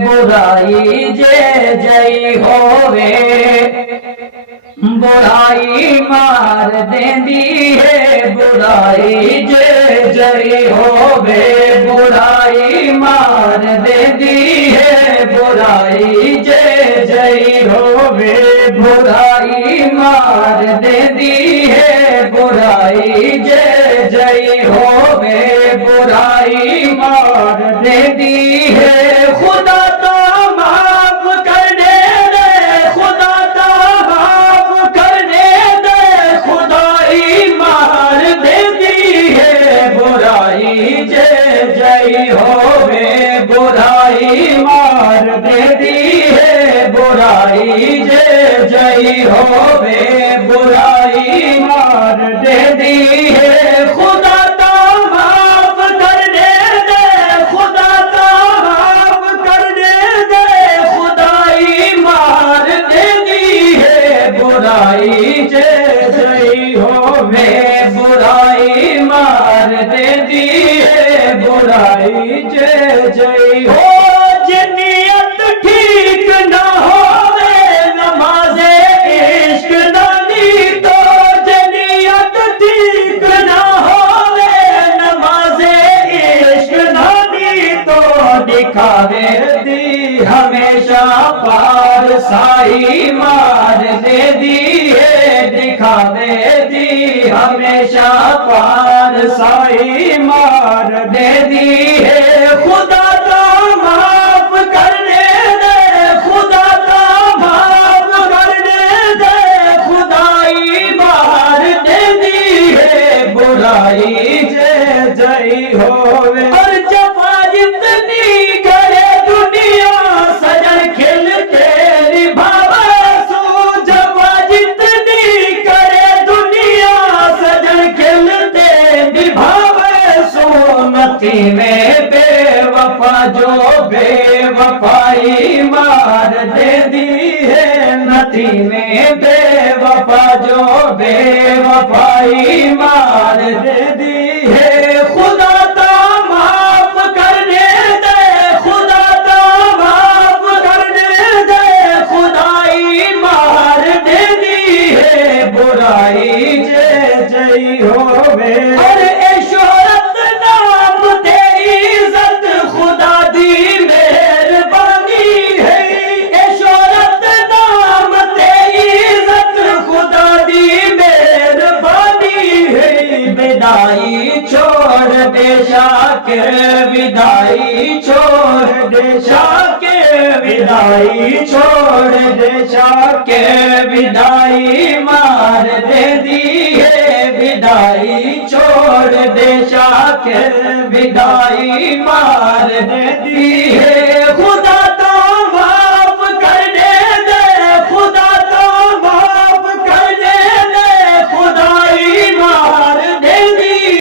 बुराई जे जई होवे बुराई मार देंदी है। बुराई जे जई होवे बुराई मार देंदी है। बुराई जे जई होवे बुराई मार देंदी है। बुराई जे जई होवे बुराई मार देंदी है। खुदा तो माफ करने दे, खुदा तो माफ करने दे, खुदाई मार देती है। बुराई जे जई होवे बुराई मार देती है। बुराई जे जई होवे बुराई मार देती है। खुदा तो माफ करने दे, खुदा तो माफ करने दे, खुदाई मार देती है। बुराई जे जई होवे बुराई मार देती है। बुराई जे जई हो नियत ठीक न होवे नमाज़े इश्क दानी तो जनियत ठीक न होवे नमाज़े इश्क दानी तो दिखावे दी हमेशा पार साई मार दे दी है। दिखावे दी हमेशा पार साई मार दे दी है। खुदा तो माफ करने दे, खुदा तो माफ करने दे, खुदाई मार दे दी है। बुराई जे जई होवे और जफा जितनी करे दुनिया सजन खिलते निभावे सो। जफा जितनी करे दुनिया सजन खिलते निभावे सो। नती में बेवफा जो बेवफाई मार दे दी है। नती में बेवफा जो बेवफाई मार दे दी है। खुदा तो माफ करने दे, खुदा तो माफ करने दे, खुदाई मार दे दी है। बुराई जे जई होवे अरे शोहरत नाम तेरी इज्जत खुदा दी मेहरबानी है। शोहरत नाम तेरी इज्जत खुदा दी मेहरबानी है। विदाई छोड़ दे शाके विदाई छोड़ दे शाके विदाई छोड़ दे शाके विदाई मार दे दी है। विदाई छोड़ दे शाके विदाई मार दे दी है। खुद